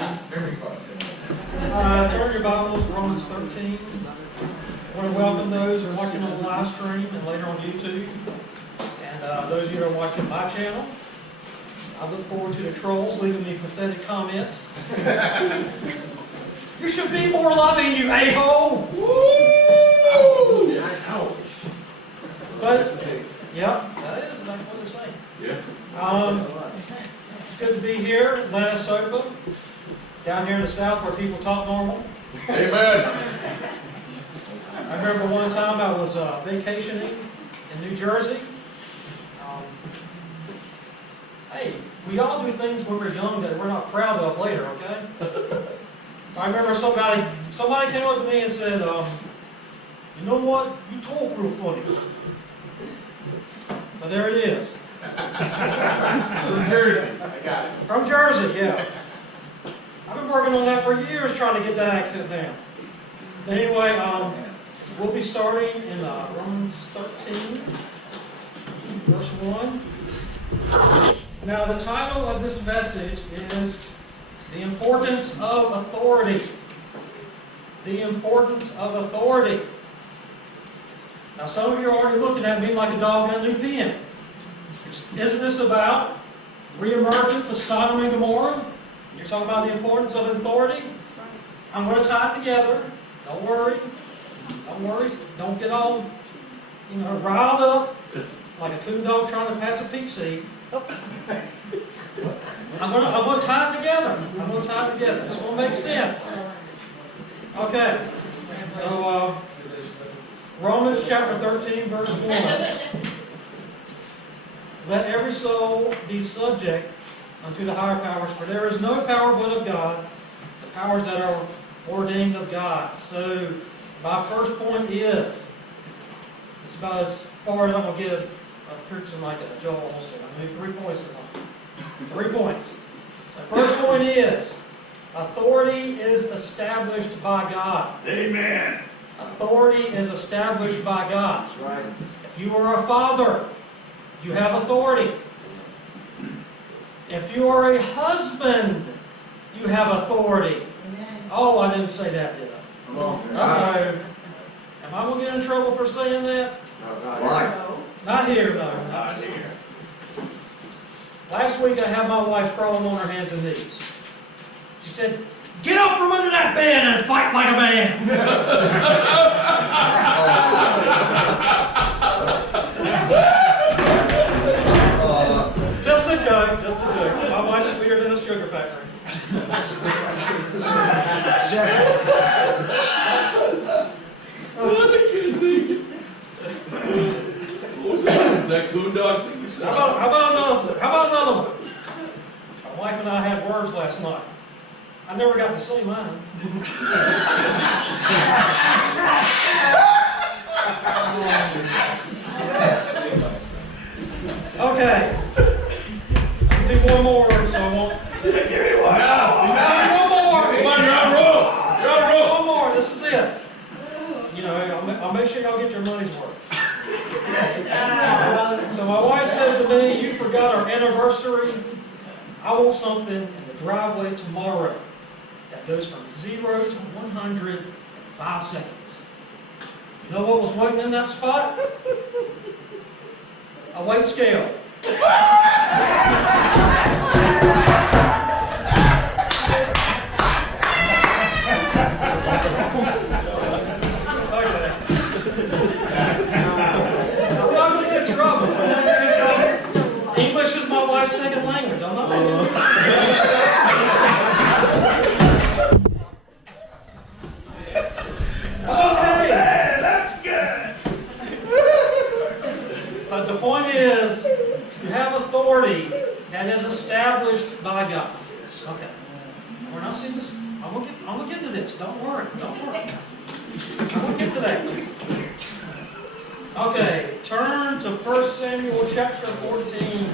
Turn your Bibles to Romans 13. I want to welcome those who are watching on the live stream and later on YouTube. And those of you who are watching my channel. I look forward to the trolls leaving me pathetic comments. You should be more loving, you a-hole! Woo! But, yeah, that is exactly what they're saying. Yeah. It's good to be here at Atlanta SOAPA, down here in the South where people talk normal. Amen. I remember one time I was vacationing in New Jersey. Hey, we all do things when we're young that we're not proud of later, okay? I remember somebody came up to me and said, you know what? You talk real funny. So there it is. From Jersey. I got it. From Jersey, yeah. I've been working on that for years trying to get that accent down. But anyway, we'll be starting in Romans 13, verse 1. Now the title of this message is The Importance of Authority. The importance of authority. Now some of you are already looking at me like a dog in a new pen. Isn't this about re-emergence of Sodom and Gomorrah? You're talking about the importance of authority? I'm going to tie it together. Don't worry. Don't worry. Don't get all, riled up like a coon dog trying to pass a peach seed. I'm going to tie it together. I'm going to tie it together. It's going to make sense. Okay. So, Romans chapter 13, verse 1. Let every soul be subject unto the higher powers, for there is no power but of God, the powers that are ordained of God. So, my first point is, it's about as far as I'm going to get a preaching like a Joel Olsen. I need 3 points tonight. 3 points. The first point is, authority is established by God. Amen. Authority is established by God. That's right. If you are a father, you have authority. If you are a husband, you have authority. Amen. Oh, I didn't say that, did I? Come on. Uh-oh. Am I going to get in trouble for saying that? Why? Not here, no. Not here. Last week I had my wife crawling on her hands and knees. She said, "Get up from under that bed and fight like a man." Just a joke, just a joke. My wife's sweeter than a sugar factory. That coon dog thing you said. How about another one? My wife and I had words last night. I never got to say mine. Okay. I'll do one more, so I won't. Give me one. One more. Come on, you're on a roll. You're on a roll. One more. This is it. I'll make sure y'all get your money's worth. So my wife says to me, "You forgot our anniversary. I want something in the driveway tomorrow that goes from 0 to 100 in 5 seconds." You know what was waiting in that spot? A weight scale. English is my wife's second language. I'm not making it. Okay, that's good. But the point is, you have authority that is established by God. Okay. We're not seeing this. I'm gonna get to this. Don't worry. Don't worry. I'm gonna get to that. Okay, turn to 1 Samuel chapter 14.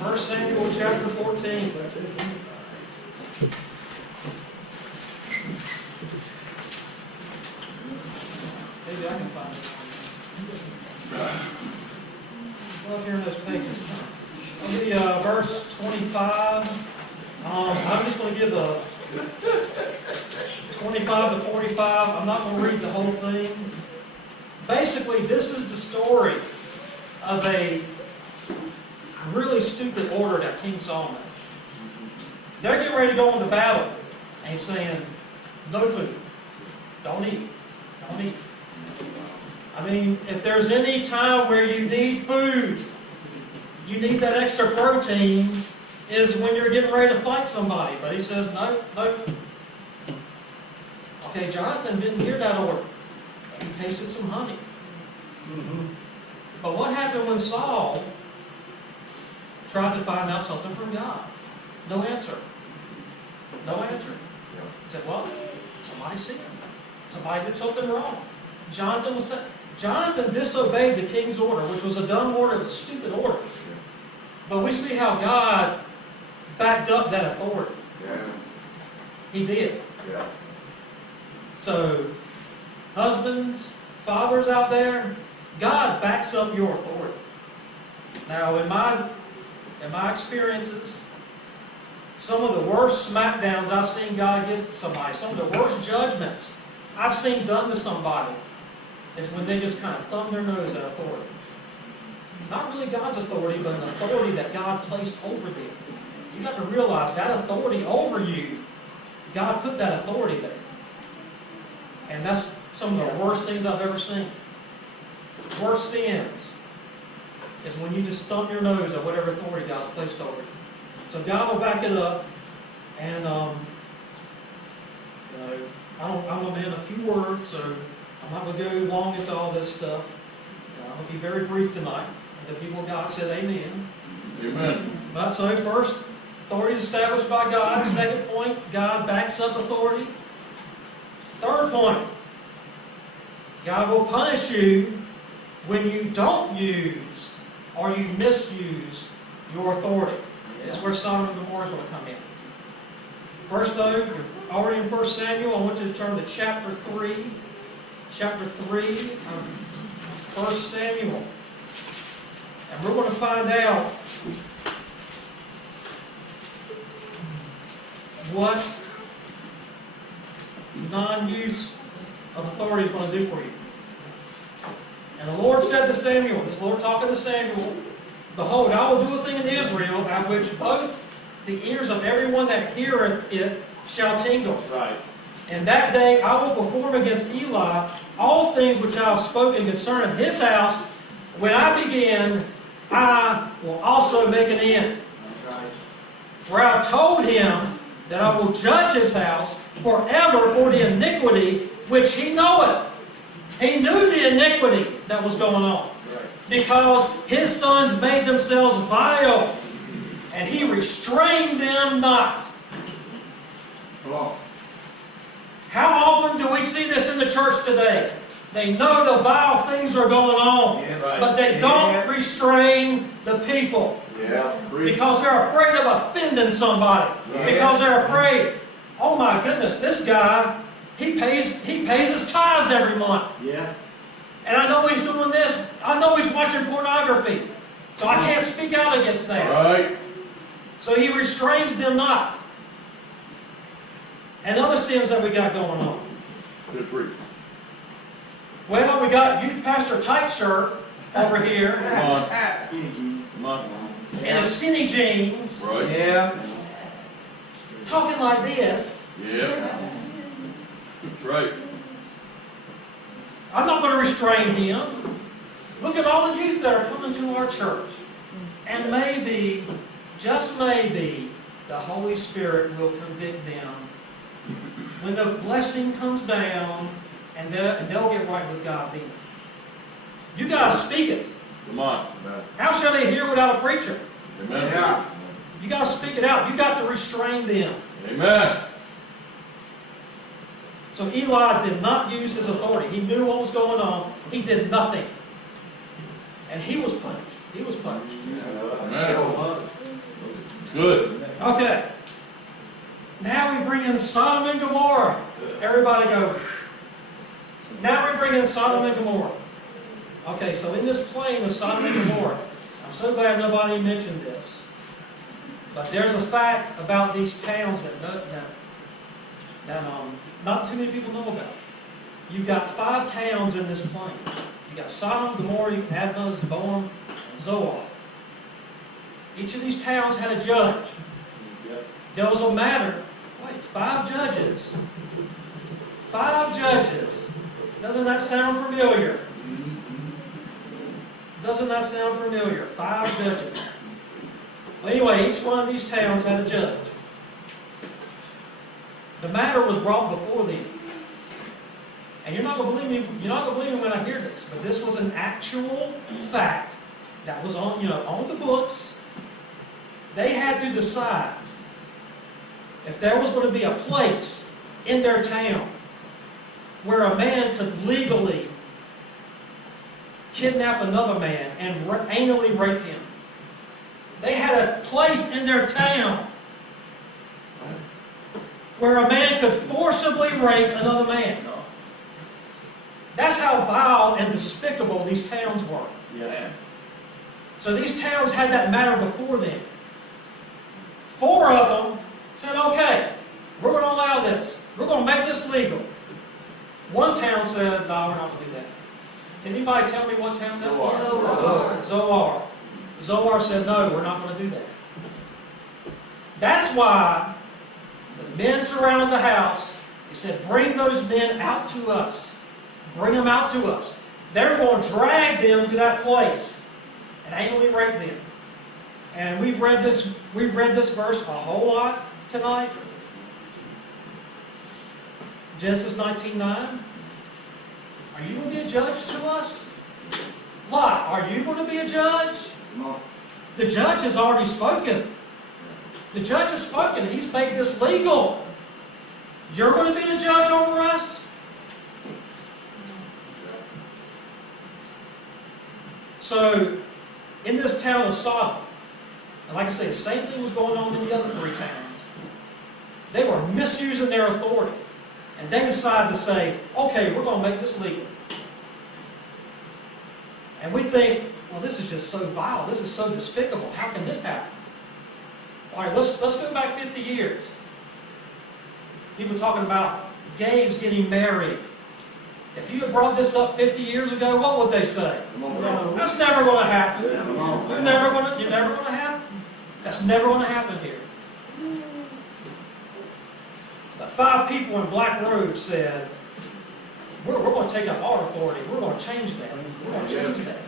1 Samuel chapter 14. Maybe I can find it. Well, here in those pages. I'll give you verse 25. I'm just going to give the 25 to 45, I'm not going to read the whole thing. Basically, this is the story of a really stupid order that King Solomon. They're getting ready to go into battle, and he's saying, no food, don't eat, don't eat. I mean, if there's any time where you need food, you need that extra protein, is when you're getting ready to fight somebody. But he says, no, no. Okay, Jonathan didn't hear that order. He tasted some honey. But what happened when Saul tried to find out something from God? No answer. No answer. He said, well, somebody sinned. Somebody did something wrong. Jonathan disobeyed the king's order, which was a dumb order, it was a stupid order. But we see how God backed up that authority. Yeah. He did. Yeah. So, husbands, fathers out there, God backs up your authority. Now, in my experiences, some of the worst smackdowns I've seen God give to somebody, some of the worst judgments I've seen done to somebody, is when they just kind of thumb their nose at authority. Not really God's authority, but an authority that God placed over them. You have to realize that authority over you, God put that authority there. And that's some of the worst things I've ever seen. Worst sins is when you just thumb your nose at whatever authority God's placed over you. So God will back it up, and I'm a man of few words, so I'm not going to go long into all this stuff. I'm going to be very brief tonight. The people of God said amen. Amen. But so first, authority is established by God. Second point, God backs up authority. Third point, God will punish you when you don't use or you misuse your authority. That's where Sodom and Gomorrah is going to come in. First though, you're already in 1 Samuel. I want you to turn to chapter 3. Chapter 3 of 1 Samuel. And we're going to find out what non-use of authority is going to do for you. And the Lord said to Samuel, this Lord talking to Samuel, behold, I will do a thing in Israel at which both the ears of everyone that heareth it shall tingle. Right. And that day I will perform against Eli all things which I have spoken concerning his house. When I begin, I will also make an end. That's right. For I have told him that I will judge his house forever for the iniquity which he knoweth. He knew the iniquity that was going on. Right. Because his sons made themselves vile, and he restrained them not. Come on. How often do we see this in the church today? They know the vile things are going on, Yeah, right. but they don't restrain the people. Yeah. Because they're afraid of offending somebody. Yeah. Because they're afraid, oh my goodness, this guy, he pays his tithes every month. Yeah. And I know he's doing this. I know he's watching pornography. So I can't speak out against that. Right. So he restrains them not. And other sins that we got going on. Good preach. Well, we got Youth Pastor Tight Shirt over here. Come on. Come on. And his skinny jeans. Right. Yeah. Talking like this. Yeah. That's right. I'm not going to restrain him. Look at all the youth that are coming to our church. And maybe, just maybe, the Holy Spirit will convict them. When the blessing comes down, and they'll get right with God then. You guys speak it. Come on. How shall they hear without a preacher? Amen. Yeah. You got to speak it out. You got to restrain them. Amen. So Eli did not use his authority. He knew what was going on. He did nothing. And he was punished. He was punished. Amen. Good. Okay. Now we bring in Sodom and Gomorrah. Everybody go. Now we bring in Sodom and Gomorrah. Okay, so in this plane of Sodom and Gomorrah, I'm so glad nobody mentioned this. But there's a fact about these towns that that not too many people know about. You've got 5 towns in this plain. You got Sodom, Gomorrah, Admah, Zeboim, and Zoar. Each of these towns had a judge. There was a matter. Wait, 5 judges. 5 judges. Doesn't that sound familiar? Doesn't that sound familiar? 5 judges. Well, anyway, each one of these towns had a judge. The matter was brought before them. And you're not going to believe me. You're not going to believe me when I hear this, but this was an actual fact that was on, on the books. They had to decide if there was going to be a place in their town where a man could legally kidnap another man and anally rape him. They had a place in their town where a man could forcibly rape another man. That's how vile and despicable these towns were. Yeah. So these towns had that matter before them. 4 of them said, okay, we're going to allow this. We're going to make this legal. One town said, no, we're not going to do that. Can anybody tell me what town that was? Zoar. Zoar said, no, we're not going to do that. That's why the men surrounded the house. He said, bring those men out to us. Bring them out to us. They're going to drag them to that place and anally rape them. And we've read this verse a whole lot tonight. Genesis 19:9. Are you going to be a judge to us? Lot, are you going to be a judge? No. The judge has already spoken. The judge has spoken. He's made this legal. You're going to be the judge over us? So, in this town of Sodom, and like I say, the same thing was going on in the other 3 towns. They were misusing their authority. And they decided to say, okay, we're going to make this legal. And we think, well, this is just so vile. This is so despicable. How can this happen? All right, let's go back 50 years. People talking about gays getting married. If you had brought this up 50 years ago, what would they say? No, that's never going to happen. You're never going to happen. That's never going to happen here. But 5 people in black robes said, we're going to take up our authority. We're going to change that. We're going to change that.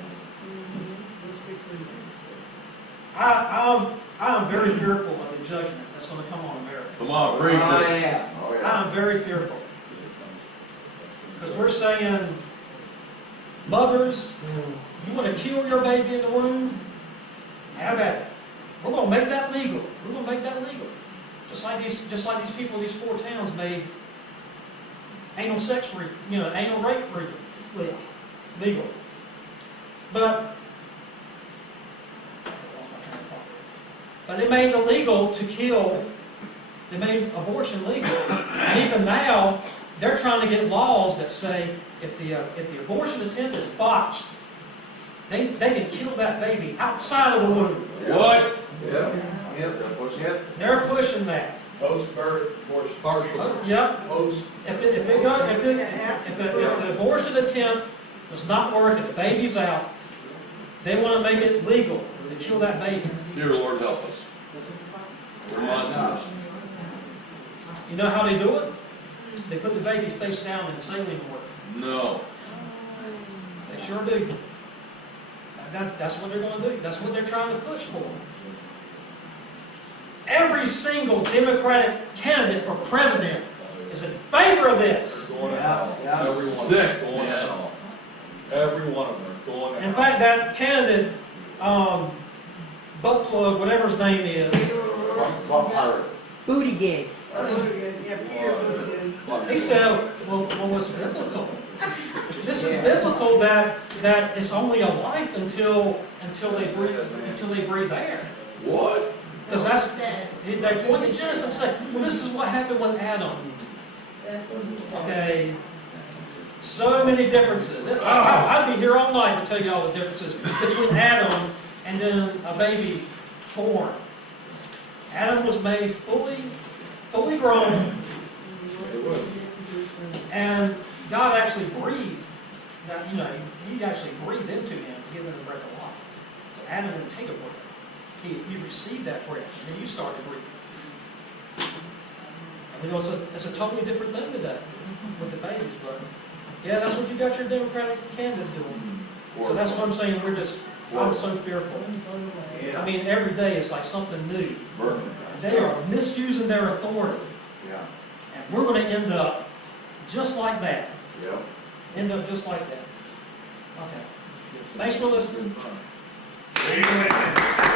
I am very fearful of the judgment that's going to come on America. Come on, preach it. I am very fearful. Because we're saying, mothers, you want to kill your baby in the womb? Have at it. We're going to make that legal. We're going to make that legal. Just like these people in these 4 towns made anal sex, anal rape legal. But they made it illegal to kill. They made abortion legal. And even now, they're trying to get laws that say if the abortion attempt is botched, they can kill that baby outside of the womb. What? Yep. They're pushing that. Post-birth abortion. Partial. Yep. Post. If the abortion attempt does not work and the baby's out, they want to make it legal to kill that baby. Dear Lord, help us. We're monsters. You know how they do it? They put the baby face down in saline water. No. They sure do. That's what they're going to do. That's what they're trying to push for. Every single Democratic candidate for president is in favor of this. Going out. Every one. Sick. Going out. Every one of them are going out. In fact, that candidate, butt plug, whatever his name is, Booty gig. he said, well, what's biblical? This is biblical that it's only a life until they breathe air. What? Because they point to Genesis and say, well, this is what happened with Adam. Okay. So many differences. I'd be here all night to tell you all the differences between Adam and then a baby born. Adam was made fully grown. God actually breathed, that, you know, he actually breathed into him to give him the breath of life. So Adam didn't take a breath. He received that breath, and then you started breathing. And you know, it's a totally different thing today with the babies, but yeah, that's what you got your Democratic candidates doing. So that's what I'm saying, I'm so fearful. I mean, every day it's like something new. They are misusing their authority. Yeah. And we're going to end up just like that. Yep. End up just like that. Okay. Thanks for listening. Amen.